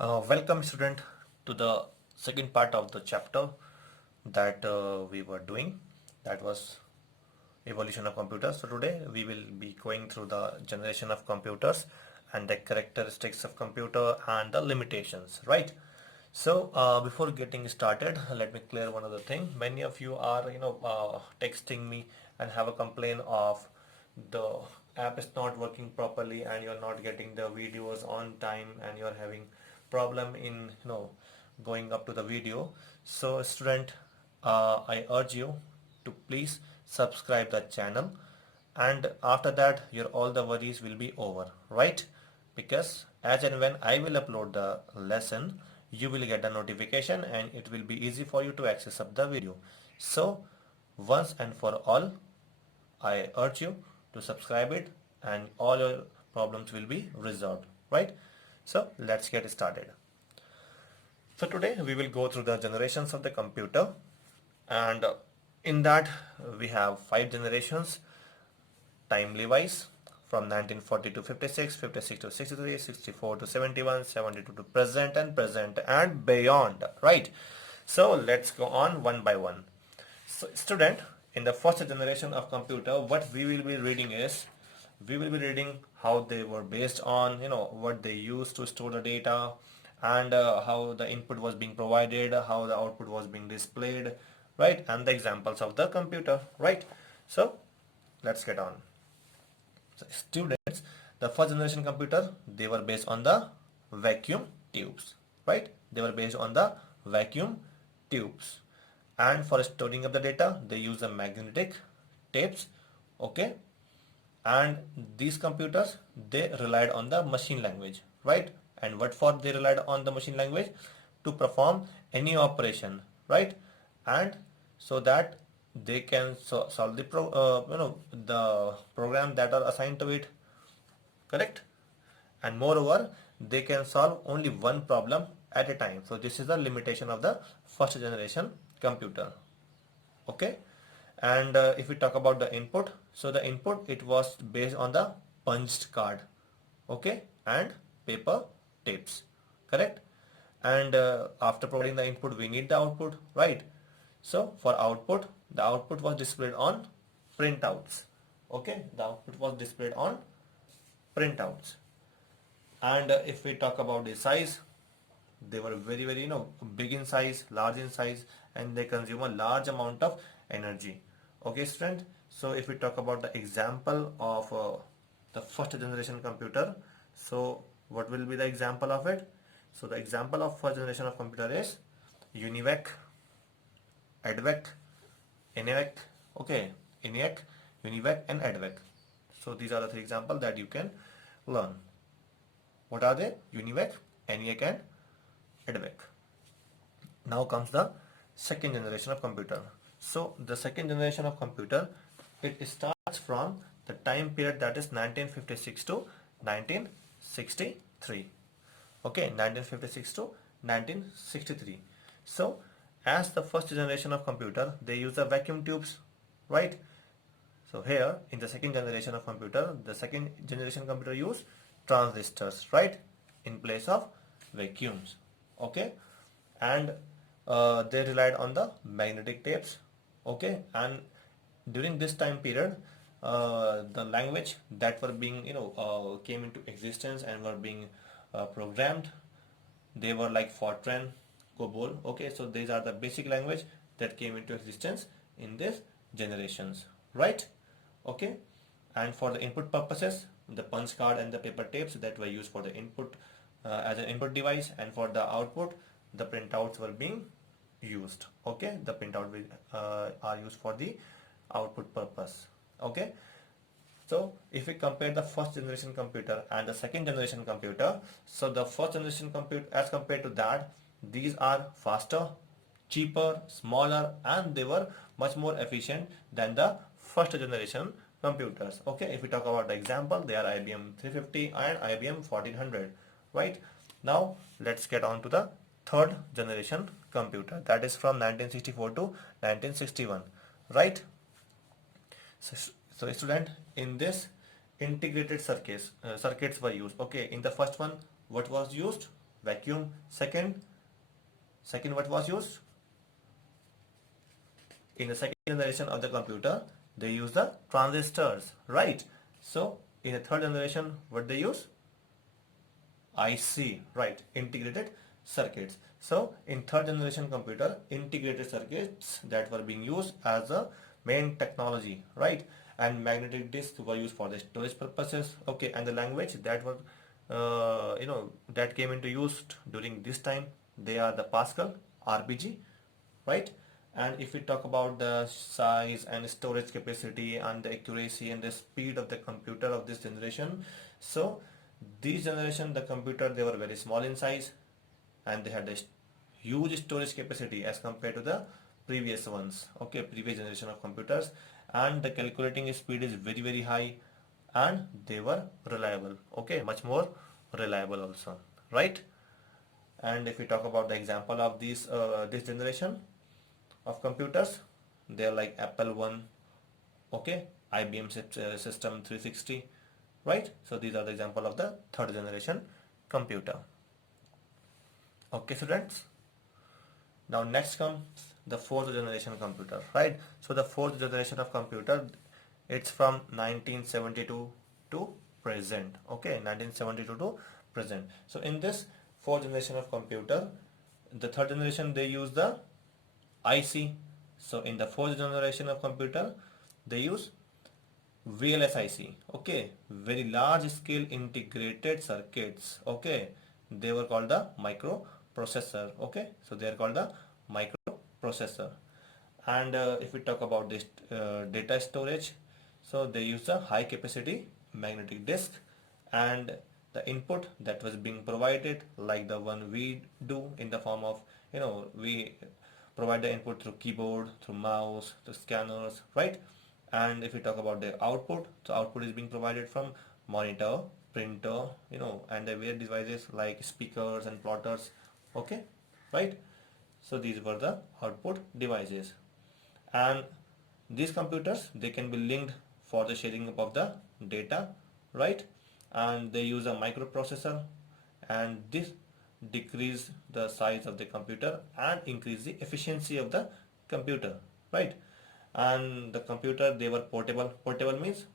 Welcome student to the second part of the chapter that we were doing, that was evolution of computers. So today we will be going through the generation of computers and the characteristics of computer and the limitations, right? So before getting started, let me clear one other thing. Many of you are texting me and have a complaint of the app is not working properly and you're not getting the videos on time and you're having problem in going up to the video. So student, I urge you to please subscribe the channel, and after that your all the worries will be over, right? Because as and when I will upload the lesson, you will get a notification and it will be easy for you to access up the video. So once and for all, I urge you to subscribe it and all your problems will be resolved, right? So let's get started. So today we will go through the generations of the computer, and in that we have 5 generations timely wise, from 1940 to 56, 56 to 63, 64 to 71, 72 to present, and present and beyond, right? So let's go on one by one. So student, in the first generation of computer, what we will be reading is, we will be reading how they were based on, what they used to store the data, and how the input was being provided, how the output was being displayed, right? And the examples of the computer, right? So let's get on. So students, the first generation computer, they were based on the vacuum tubes, right? They were based on the vacuum tubes. And for storing of the data, they use the magnetic tapes, okay? And these computers, they relied on the machine language, right? And what for they relied on the machine language? To perform any operation, right? And so that they can solve the the program that are assigned to it, correct? And moreover, they can solve only one problem at a time. So this is the limitation of the first generation computer, okay? And if we talk about the input, so the input, it was based on the punched card, okay, and paper tapes, correct? And after providing the input, we need the output, right? So for output, the output was displayed on printouts, okay? The output was displayed on printouts. And if we talk about the size, they were very very big in size, large in size, and they consume a large amount of energy, okay student? So if we talk about the example of the first generation computer, so what will be the example of it? So the example of first generation of computer is UNIVAC, ADVAC, ENIAC, okay, ENIAC, UNIVAC and ADVAC. So these are the 3 examples that you can learn. What are they? UNIVAC, ENIAC and ADVAC. Now comes the second generation of computer. So the second generation of computer, it starts from the time period that is 1956 to 1963. Okay, 1956 to 1963. So as the first generation of computer, they use the vacuum tubes, right? So here in the second generation of computer, the second generation computer use transistors, right, in place of vacuums, okay? And they relied on the magnetic tapes, okay? And during this time period, the language that were being came into existence and were being programmed, they were like Fortran, COBOL, okay? So these are the basic language that came into existence in this generations, right? Okay. And for the input purposes, the punch card and the paper tapes that were used for the input as an input device, and for the output, the printouts were being used, okay? The printout are used for the output purpose, okay? So if we compare the first generation computer and the second generation computer, so the first generation computer, as compared to that, these are faster, cheaper, smaller, and they were much more efficient than the first generation computers, okay? If we talk about the example, they are IBM 350 and IBM 1400, right? Now let's get on to the third generation computer, that is from 1964 to 1961, right? So student, in this, integrated circuits were used, okay? In the first one, what was used? vacuum. Second what was used? In the second generation of the computer, they use the transistors, right? So in the third generation, what they use? IC, right? Integrated circuits. So in third generation computer, integrated circuits that were being used as a main technology, right? And magnetic disks were used for the storage purposes. Okay, and the language that were that came into use during this time, they are the Pascal, RBG, right? And if we talk about the size and storage capacity and the accuracy and the speed of the computer of this generation, so this generation the computer, they were very small in size and they had a huge storage capacity as compared to the previous ones, okay, previous generation of computers, and the calculating speed is very high, and they were reliable, okay, much more reliable also, right? And if we talk about the example of this generation of computers, they are like Apple one, okay, IBM system 360, right? So these are the example of the third generation computer. Okay, students. Now next comes the fourth generation computer, right? So the fourth generation of computer, it's from 1972 to present, okay, 1972 to present. So in this fourth generation of computer, the third generation they use the IC. So in the fourth generation of computer, they use VLSIC, okay, very large scale integrated circuits, okay, they were called the microprocessor, okay, so they are called the microprocessor. And if we talk about this data storage, so they use a high capacity magnetic disk, and the input that was being provided like the one we do in the form of, we provide the input through keyboard, through mouse, through scanners, right? And if we talk about the output, so output is being provided from monitor, printer, and the various devices like speakers and plotters, okay, right? So these were the output devices, and these computers, they can be linked for the sharing up of the data, right? And they use a microprocessor, and this decrease the size of the computer and increase the efficiency of the computer, right? And the computer, they were portable. Portable means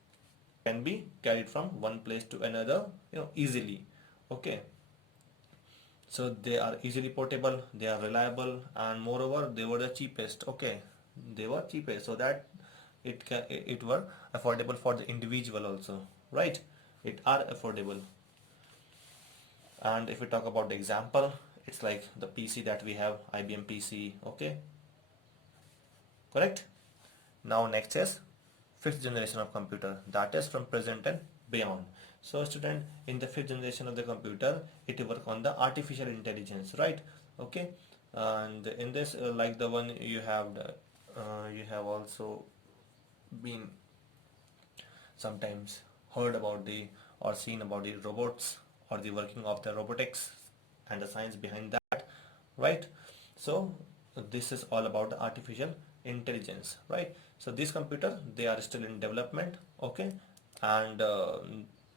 can be carried from one place to another, easily, okay. So they are easily portable, they are reliable, and moreover they were the cheapest, okay, they were cheapest, so that it were affordable for the individual also, right? It are affordable. And if we talk about the example, it's like the PC that we have, IBM PC, okay, correct. Now next is fifth generation of computer, that is from present and beyond. So student, in the fifth generation of the computer, it work on the artificial intelligence, right? Okay, and in this like the one you have you have also been sometimes heard about the or seen about the robots or the working of the robotics and the science behind that, right? So this is all about the artificial intelligence, right? So this computer, they are still in development, okay, and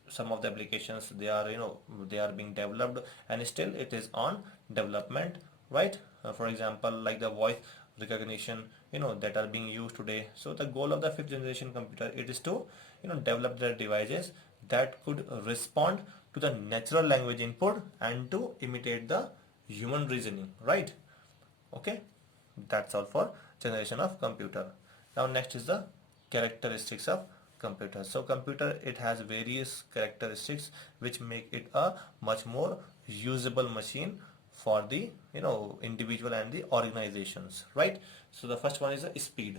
some of the applications, they are they are being developed, and still it is on development, right? For example, like the voice recognition, that are being used today. So the goal of the fifth generation computer, it is to develop the devices that could respond to the natural language input and to imitate the human reasoning, right? Okay, that's all for generation of computer. Now next is the characteristics of computer. So computer, it has various characteristics which make it a much more usable machine for the individual and the organizations, right? So the first one is the speed.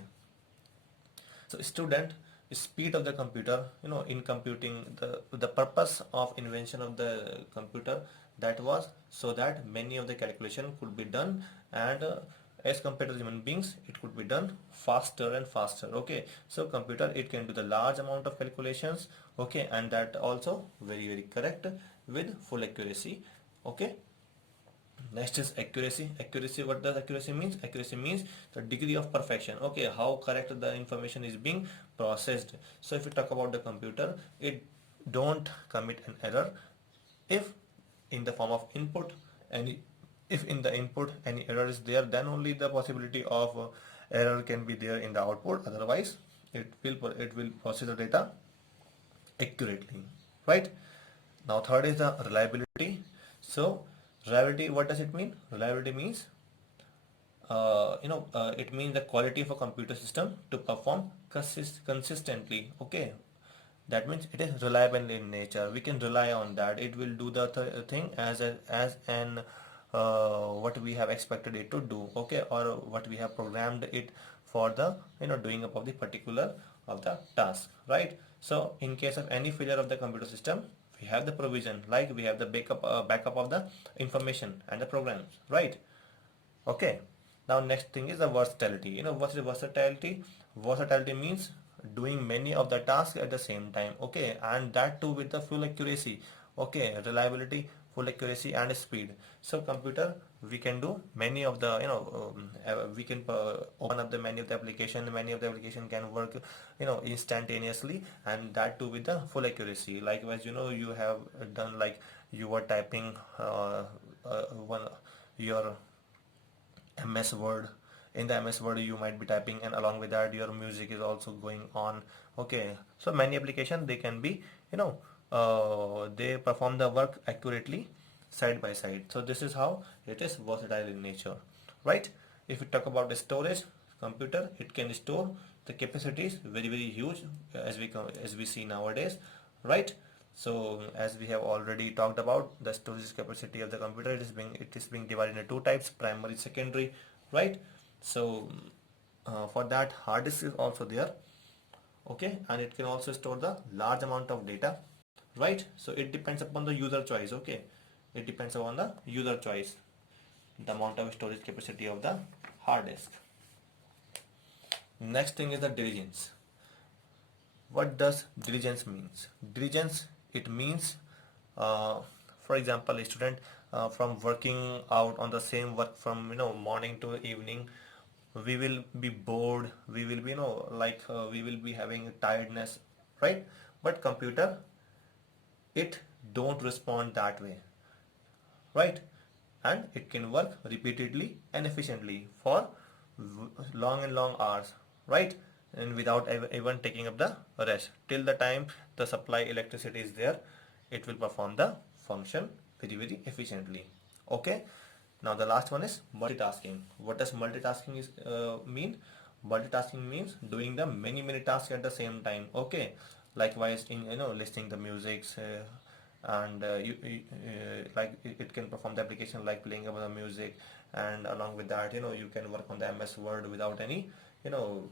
So student, speed of the computer, in computing, the purpose of invention of the computer, that was so that many of the calculation could be done, and as compared to human beings, it could be done faster and faster, okay. So computer, it can do the large amount of calculations, okay, and that also very correct with full accuracy, okay. Next is accuracy. Accuracy, what does accuracy means? Accuracy means the degree of perfection, okay, how correct the information is being processed. So if we talk about the computer, it don't commit an error if in the form of input any, if in the input any error is there, then only the possibility of error can be there in the output. Otherwise it will process the data accurately, right? Now third is the reliability. So reliability, what does it mean? Reliability means it means the quality of a computer system to perform consistently. Okay, that means it is reliable in nature. We can rely on that. It will do the thing as an what we have expected it to do. Okay, or what we have programmed it for the doing up of the particular of the task. Right. So in case of any failure of the computer system, we have the provision, like we have the backup of the information and the programs. Right. Okay. Now next thing is the versatility. What's the versatility? Versatility means doing many of the tasks at the same time. Okay, and that too with the full accuracy. Okay, reliability, full accuracy and speed. So computer, we can do many of the we can open up the many of the application. Many of the application can work instantaneously, and that too with the full accuracy. Likewise, you have done, like you were typing one your MS Word. In the MS Word you might be typing, and along with that your music is also going on. Okay, so many applications, they can be they perform the work accurately side by side. So this is how it is versatile in nature, right? If we talk about the storage, computer, it can store the capacities very huge, as we see nowadays, right? So as we have already talked about the storage capacity of the computer, it is being divided into two types: primary, secondary, right? So for that, hard disk is also there. Okay, and it can also store the large amount of data, right? So it depends upon the user choice. Okay, it depends upon the user choice, the amount of storage capacity of the hard disk. Next thing is the diligence. What does diligence means? Diligence, it means for example, a student from working out on the same work from morning to evening, we will be bored, we will be we will be having tiredness, right? But computer, it don't respond that way, right? And it can work repeatedly and efficiently for long and long hours, right? And without even taking up the rest, till the time the supply electricity is there, it will perform the function very efficiently. Okay, now the last one is multitasking. What does multitasking mean? Multitasking means doing the many tasks at the same time. Okay, likewise in listening the music, and like it can perform the application like playing about the music, and along with that you can work on the MS Word without any you know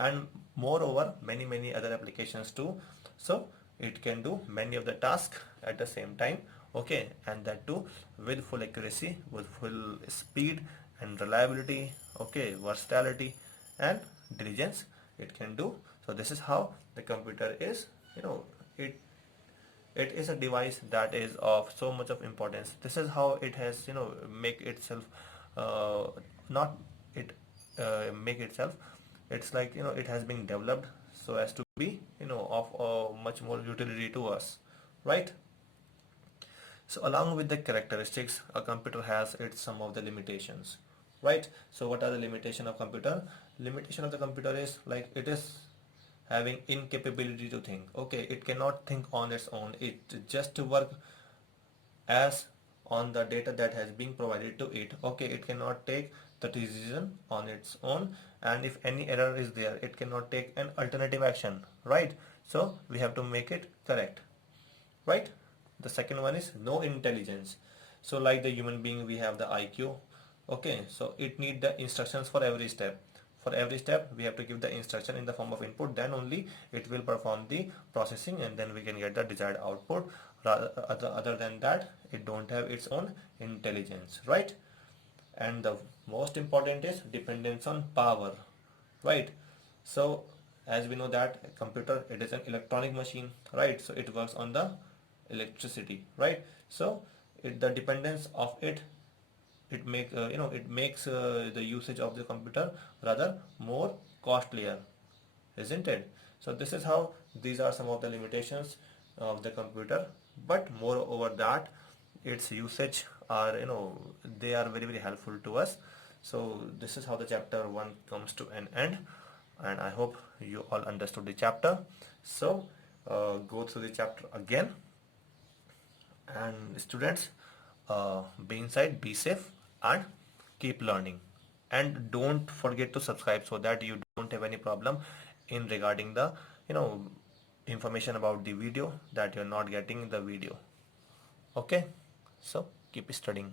and moreover many other applications too. So it can do many of the tasks at the same time. Okay, and that too with full accuracy, with full speed and reliability. Okay, versatility and diligence it can do. So this is how the computer is. It it is a device that is of so much of importance. This is how it has make itself not it make itself. It's like it has been developed so as to be of much more utility to us, right? So along with the characteristics, a computer has its some of the limitations, right? So what are the limitation of computer? Limitation of the computer is like it is having incapability to think. Okay, it cannot think on its own. It just work as on the data that has been provided to it. Okay, it cannot take the decision on its own, and if any error is there, it cannot take an alternative action, right? So we have to make it correct, right? The second one is no intelligence. So like the human being, we have the IQ. Okay, so it need the instructions for every step. For every step we have to give the instruction in the form of input, then only it will perform the processing, and then we can get the desired output. Other than that, it don't have its own intelligence, right? And the most important is dependence on power, right? So as we know that a computer, it is an electronic machine, right? So it works on the electricity, right? So the dependence of it makes the usage of the computer rather more costlier, isn't it? So this is how these are some of the limitations of the computer. But moreover that, its usage are, they are very very helpful to us. So this is how the chapter 1 comes to an end, and I hope you all understood the chapter. So go through the chapter again, and students, be inside, be safe, and keep learning, and don't forget to subscribe so that you don't have any problem in regarding the, you know information about the video that you're not getting in the video. Okay, so keep studying.